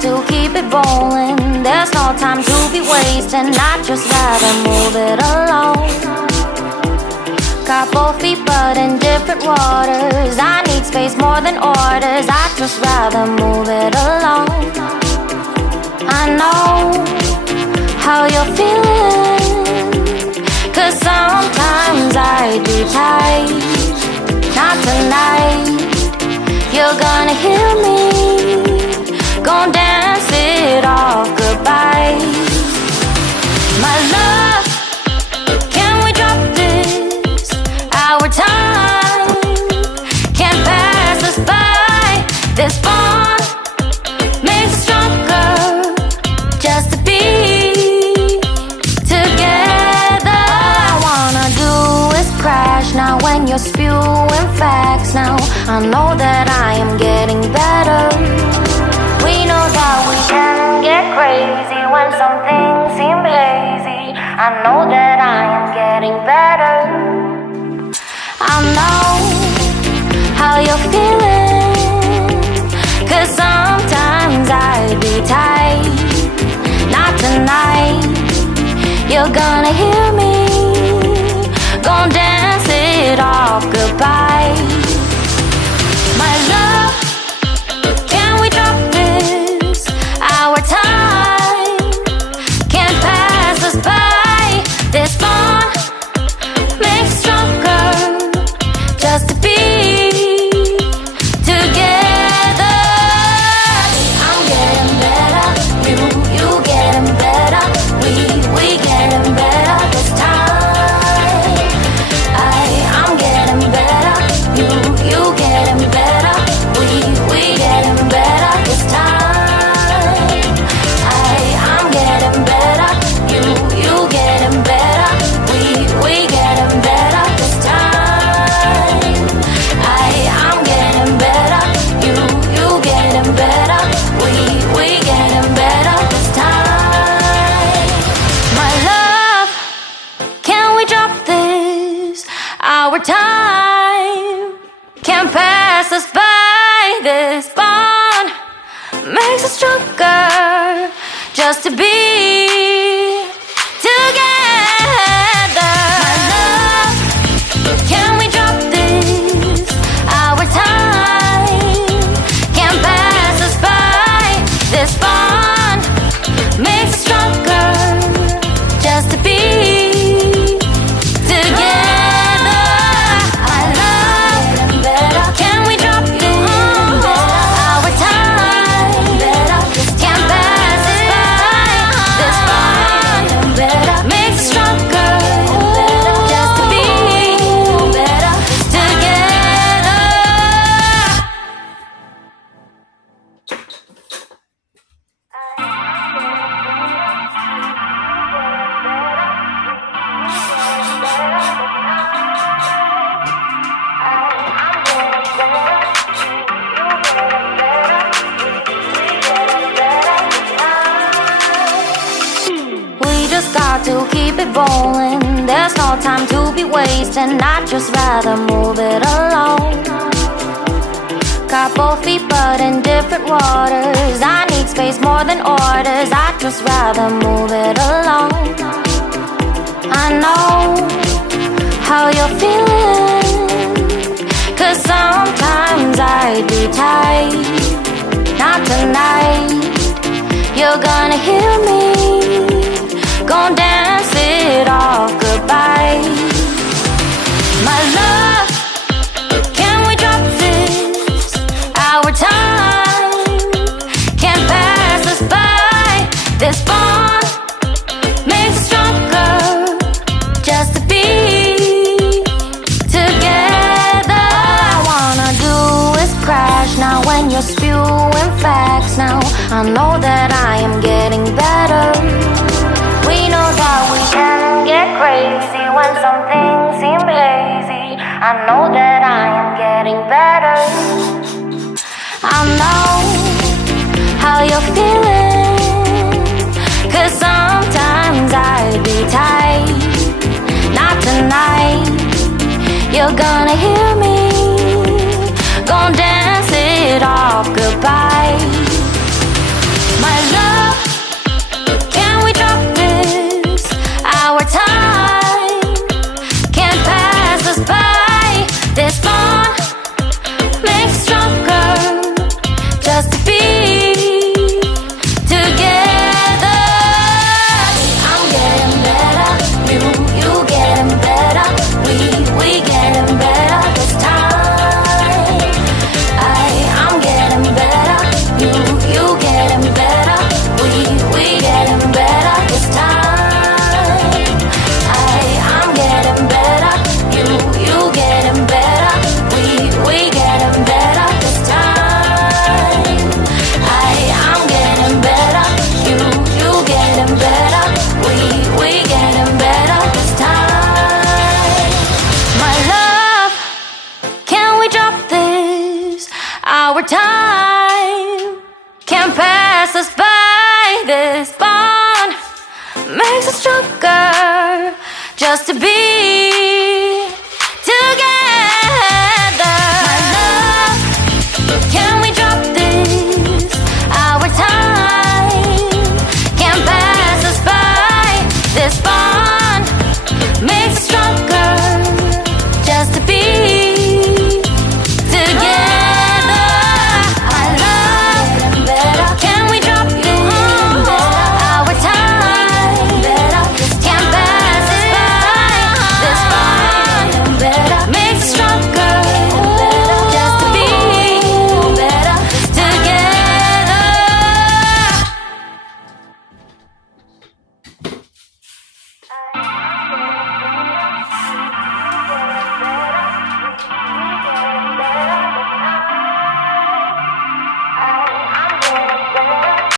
To keep it rolling, there's no time to be wasting. I'd just rather move it along. Got both feet but in different waters. I need space more than orders. I'd just rather move it along. I know how you're feeling, 'cause sometimes I'd be tight. Not tonight, you're gonna hear me. Gon' dance it off goodbye. My love, can we drop this? Our time can't pass us by. This bond makes us stronger just to be together. All I wanna do is crash now when you're spewing facts. Now I know that I am getting better. We know that we can get crazy when some things seem hazy. I know that I am getting better. I know how you're feeling, 'cause sometimes I'd be tight. Not tonight, you're gonna hear me. Gonna dance it off goodbye. My love, can we drop this? Our time can't pass us by. This bond makes us stronger just to be together. I'm getting better, you getting better. We getting better this time. I'm getting better, you getting better. We getting better this time. I'm getting better, you getting better. We getting better this time. I'm getting better, you getting better. We getting better this time. My love, can we drop this? Our time can't pass us by. This bond makes us stronger just to be together. My love, can we drop this? Our time can't pass us by. This bond makes us stronger just to be together. I love, can we drop this? Our time can't pass us by. This bond makes us stronger just to be together. We just got to keep it rolling. There's no time to be wasting. I'd just rather move it along. Got both feet but in different waters. I need space more than orders. I'd just rather move it along. I know how you're feeling, 'cause sometimes I'd be tight. Not tonight, you're gonna hear me. Gonna dance it off goodbye. My love, can we drop this? Our time can't pass us by. This bond makes us stronger just to be together. All I wanna do is crash now when you're spewing facts. Now I know that I am getting better. We know that we can get crazy when some things seem hazy. I know that I am getting better. you're gonna hear me. Gonna dance it off goodbye. My love, can we drop this? Our time can't pass us by. This bond makes stronger just to be together. I'm getting better, you getting better. We getting better this time. I'm getting better, you getting better. We getting better this time. I'm getting better, you getting better. We getting better this time. I'm getting better, you getting better. We getting better this time. My love, can we drop this? Our time can't pass us by. This bond makes us stronger just to be